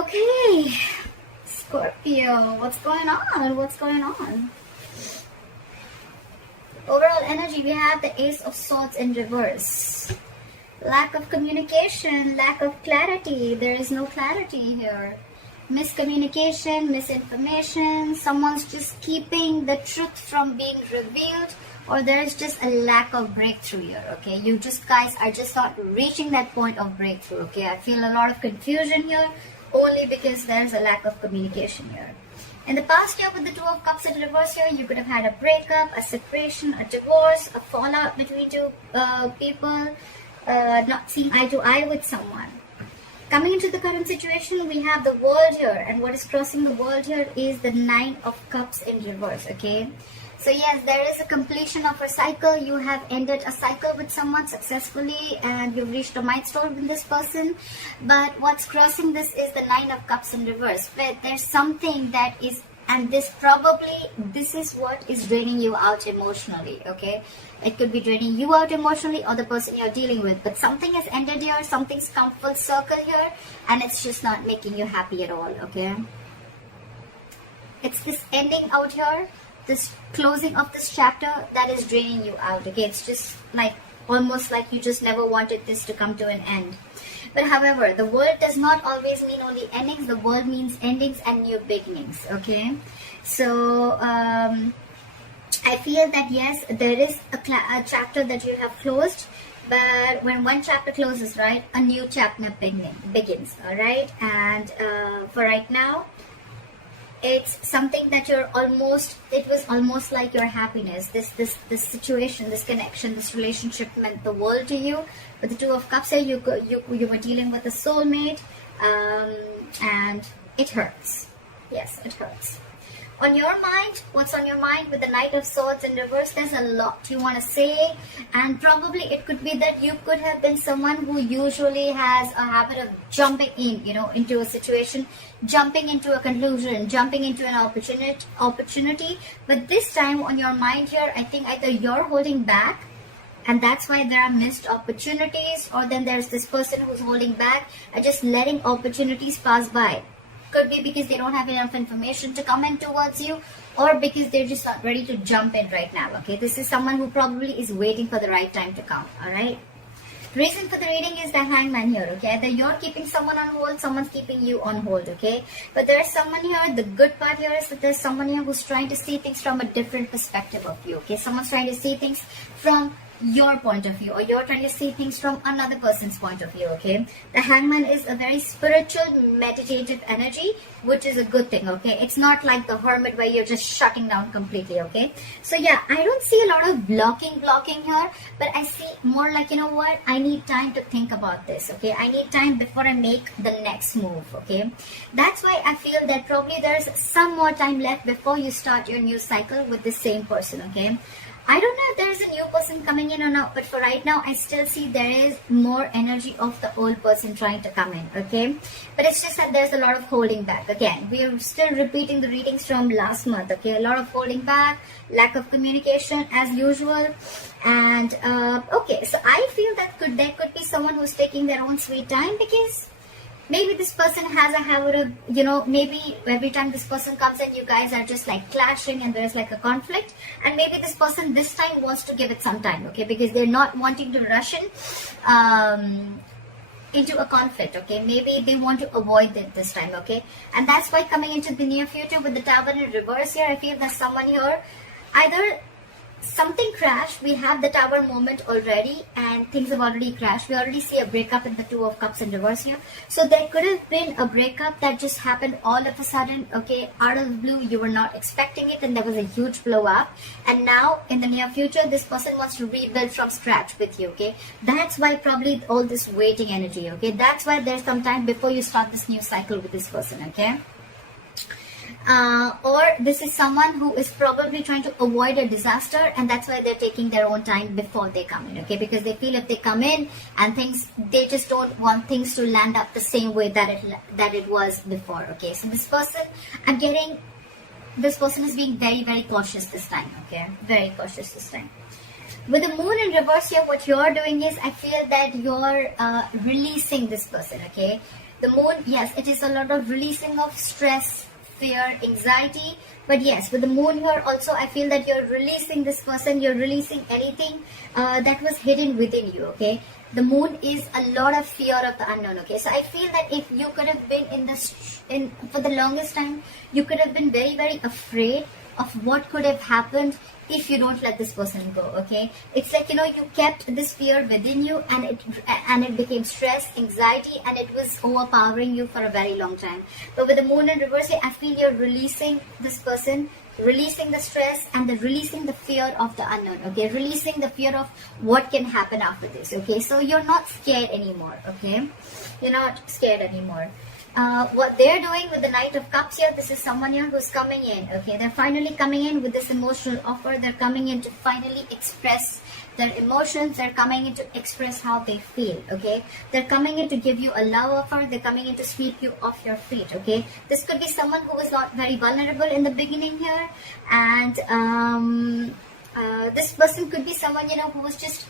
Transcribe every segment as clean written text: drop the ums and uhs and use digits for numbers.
Okay, Scorpio, what's going on? What's going on? Overall energy, we have the Ace of Swords in reverse. Lack of communication, lack of clarity. There is no clarity here. Miscommunication, misinformation. Someone's just keeping the truth from being revealed, or there's just a lack of breakthrough here. Okay, you just guys are just not reaching that point of breakthrough. Okay, I feel a lot of confusion here, only because there's a lack of communication here. In the past year, with the Two of Cups in reverse here, you could have had a breakup, a separation, a divorce, a fallout between two people, not seeing eye to eye with someone. Coming into the current situation, we have the World here, and what is crossing the World here is the Nine of Cups in reverse. Okay, so yes, there is a completion of a cycle. You have ended a cycle with someone successfully, and you've reached a milestone with this person. But what's crossing this is the Nine of Cups in reverse, where there's something that is, and this is what is draining you out emotionally. Okay, it could be draining you out emotionally, or the person you're dealing with. But something has ended here, something's come full circle here, and it's just not making you happy at all. Okay, it's this ending out here, this closing of this chapter that is draining you out. Okay, it's just like almost like you just never wanted this to come to an end. But however, the world does not always mean only endings. The world means endings and new beginnings. Okay, so I feel that yes, there is a chapter that you have closed, but when one chapter closes, right, a new chapter begins. All right, and for right now, it's something that it was almost like your happiness. This situation, this connection, this relationship meant the world to you. With the Two of Cups here, you were dealing with a soulmate, and it hurts. Yes, it hurts. On your mind, what's on your mind with the Knight of Swords in reverse? There's a lot you want to say, and probably it could be that you could have been someone who usually has a habit of jumping in, into a situation, jumping into a conclusion, jumping into an opportunity. But this time on your mind here, I think either you're holding back, and that's why there are missed opportunities, or then there's this person who's holding back and just letting opportunities pass by. Could be because they don't have enough information to come in towards you, or because they're just not ready to jump in right now. Okay, this is someone who probably is waiting for the right time to come. All right. Reason for the reading is the Hangman here. Okay, either you're keeping someone on hold, someone's keeping you on hold. Okay, but there's someone here. The good part here is that there's someone here who's trying to see things from a different perspective of you. Okay, someone's trying to see things from your point of view, or you're trying to see things from another person's point of view. Okay, the Hangman is a very spiritual, meditative energy, which is a good thing. Okay, it's not like the Hermit where you're just shutting down completely. Okay, so yeah, I don't see a lot of blocking here, but I see more like, I need time to think about this. Okay, I need time before I make the next move. Okay, that's why I feel that probably there's some more time left before you start your new cycle with the same person. Okay, I don't know if there is a new person coming in or not, but for right now, I still see there is more energy of the old person trying to come in. Okay, but it's just that there's a lot of holding back. Again, we are still repeating the readings from last month. Okay, a lot of holding back, lack of communication as usual, and okay, so I feel that there could be someone who's taking their own sweet time, because maybe this person has a habit of, maybe every time this person comes in, you guys are just like clashing and there's like a conflict. And maybe this person this time wants to give it some time, okay, because they're not wanting to rush in into a conflict. Okay, maybe they want to avoid it this time. Okay, and that's why coming into the near future with the Tower in reverse here, I feel that someone here, either something crashed, we have the Tower moment already, and things have already crashed. We already see a breakup in the Two of Cups in reverse here. So there could have been a breakup that just happened all of a sudden, okay, out of the blue. You were not expecting it, and there was a huge blow up. And now in the near future, this person wants to rebuild from scratch with you. Okay, that's why probably all this waiting energy. Okay, that's why there's some time before you start this new cycle with this person. Okay, or this is someone who is probably trying to avoid a disaster, and that's why they're taking their own time before they come in. Okay, because they feel if they come in and they just don't want things to land up the same way that it was before. Okay, so this person, I'm getting, this person is being very, very cautious this time. Okay, very cautious this time. With the Moon in reverse here, what you're doing is, I feel that you're releasing this person. Okay, The moon, yes, it is a lot of releasing of stress, fear, anxiety. But yes, with the moon here also, I feel that you're releasing this person, you're releasing anything that was hidden within you, okay? The moon is a lot of fear of the unknown, okay? So I feel that if you could have been for the longest time, you could have been very, very afraid of what could have happened if you don't let this person go, okay? It's like, you kept this fear within you, and it became stress, anxiety, and it was overpowering you for a very long time. But with the moon in reverse here, I feel you're releasing this person, releasing the stress, and releasing the fear of the unknown, okay? Releasing the fear of what can happen after this, okay? So you're not scared anymore, okay? You're not scared anymore. What they're doing with the Knight of Cups here, this is someone here who's coming in, okay? They're finally coming in with this emotional offer. They're coming in to finally express their emotions. They're coming in to express how they feel, okay? They're coming in to give you a love offer. They're coming in to sweep you off your feet, okay? This could be someone who was not very vulnerable in the beginning here, and this person could be someone, who was just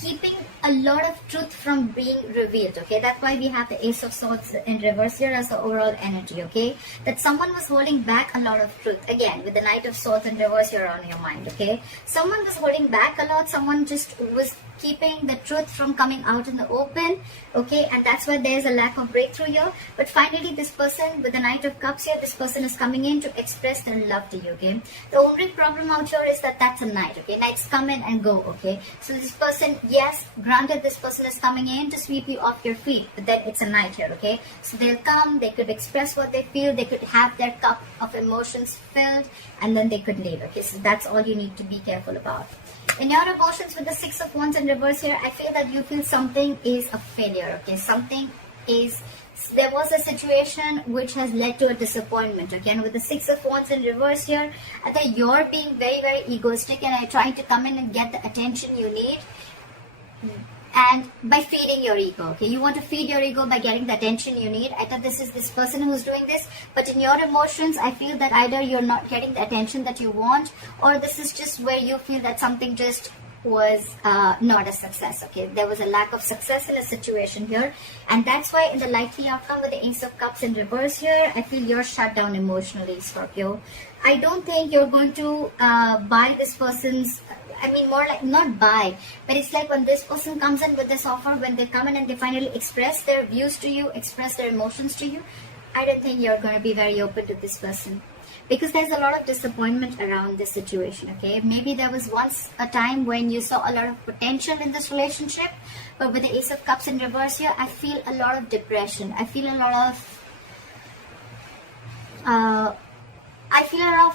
keeping a lot of truth from being revealed, okay? That's why we have the Ace of Swords in reverse here as the overall energy, okay? That someone was holding back a lot of truth. Again, with the Knight of Swords in reverse here on your mind, okay? Someone was holding back a lot. Someone just was keeping the truth from coming out in the open, okay? And that's why there's a lack of breakthrough here. But finally, this person with the Knight of Cups here, this person is coming in to express their love to you, okay? The only problem out here is that that's a knight, okay? Knights come in and go, okay? So this person, yes, granted, this person is coming in to sweep you off your feet, but then it's a knight here, okay? So they'll come, they could express what they feel, they could have their cup of emotions filled, and then they could leave, okay? So that's all you need to be careful about. In your emotions with the Six of Wands in reverse here, I feel that you feel something is a failure, okay? There was a situation which has led to a disappointment, okay? And with the Six of Wands in reverse here, I think you're being very, very egoistic and are trying to come in and get the attention you need, and by feeding your ego, okay? You want to feed your ego by getting the attention you need. I thought this is this person who's doing this, but in your emotions, I feel that either you're not getting the attention that you want, or this is just where you feel that something just was not a success, okay? There was a lack of success in a situation here, and that's why in the likely outcome with the Ace of Cups in reverse here, I feel you're shut down emotionally, Scorpio. I don't think you're going to buy this person's, more like not buy, but it's like when this person comes in with this offer, when they come in and they finally express their views to you, express their emotions to you, I don't think you're going to be very open to this person, because there's a lot of disappointment around this situation, okay? Maybe there was once a time when you saw a lot of potential in this relationship, but with the Ace of Cups in reverse here, I feel a lot of depression. I feel a lot of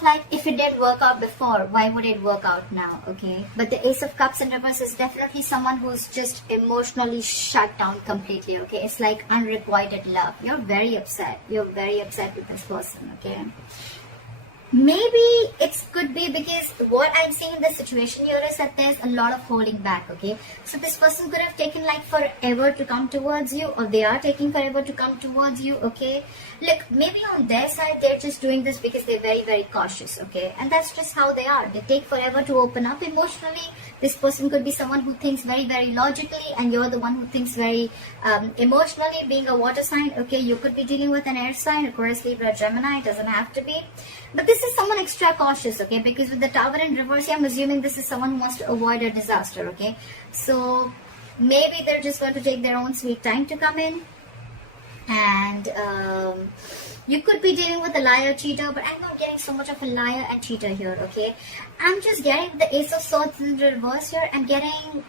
like, if it did work out before, why would it work out now, okay? But the Ace of Cups in reverse is definitely someone who's just emotionally shut down completely, okay? It's like unrequited love. You're very upset. You're very upset with this person, okay? Maybe it could be because what I'm seeing in this situation here is that there's a lot of holding back, okay? So this person could have taken like forever to come towards you, or they are taking forever to come towards you, okay? Look, maybe on their side, they're just doing this because they're very, very cautious, okay? And that's just how they are. They take forever to open up emotionally. This person could be someone who thinks very, very logically, and you're the one who thinks very emotionally, being a water sign, okay? You could be dealing with an air sign, Aquarius, Libra, Gemini. It doesn't have to be. But this is someone extra cautious, okay? Because with the Tower in reverse, I'm assuming this is someone who wants to avoid a disaster, okay? So maybe they're just going to take their own sweet time to come in. And you could be dealing with a liar, cheater, but I'm not getting so much of a liar and cheater here, okay? I'm just getting the Ace of Swords in reverse here. I'm getting,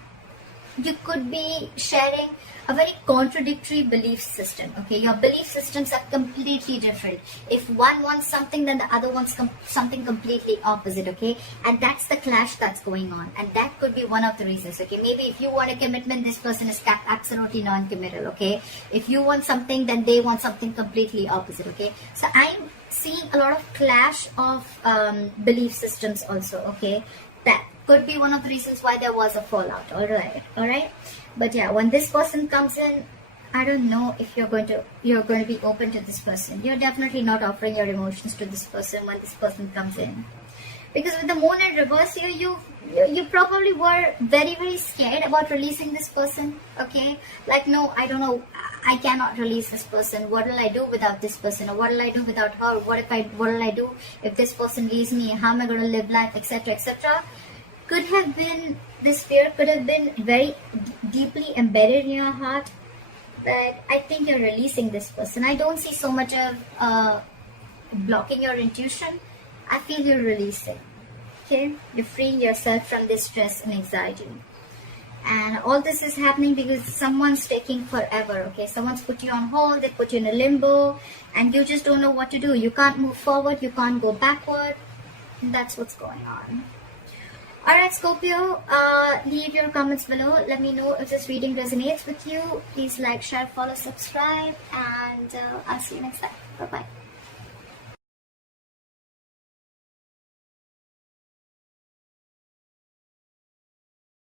you could be sharing a very contradictory belief system, okay? Your belief systems are completely different. If one wants something, then the other wants something completely opposite, okay? And that's the clash that's going on, and that could be one of the reasons, okay? Maybe if you want a commitment, this person is absolutely non-committal, okay? If you want something, then they want something completely opposite, okay? So I'm seeing a lot of clash of belief systems also, okay? That could be one of the reasons why there was a fallout. All right. But yeah, when this person comes in, I don't know if you're going to be open to this person. You're definitely not offering your emotions to this person when this person comes in, Because with the moon in reverse here, you probably were very, very scared about releasing this person. Okay, like, no, I don't know, I cannot release this person. What will I do without this person? Or what will I do without her? What will I do if this person leaves me? How am I going to live life, etc., etc.? Could have been, this fear could have been very deeply embedded in your heart. But I think you're releasing this person. I don't see so much of blocking your intuition. I feel you're releasing. Okay, you're freeing yourself from this stress and anxiety. And all this is happening because someone's taking forever. Okay, someone's put you on hold, they put you in a limbo, and you just don't know what to do. You can't move forward, you can't go backward. And that's what's going on. Alright, Scorpio, leave your comments below. Let me know if this reading resonates with you. Please like, share, follow, subscribe, and I'll see you next time. Bye-bye.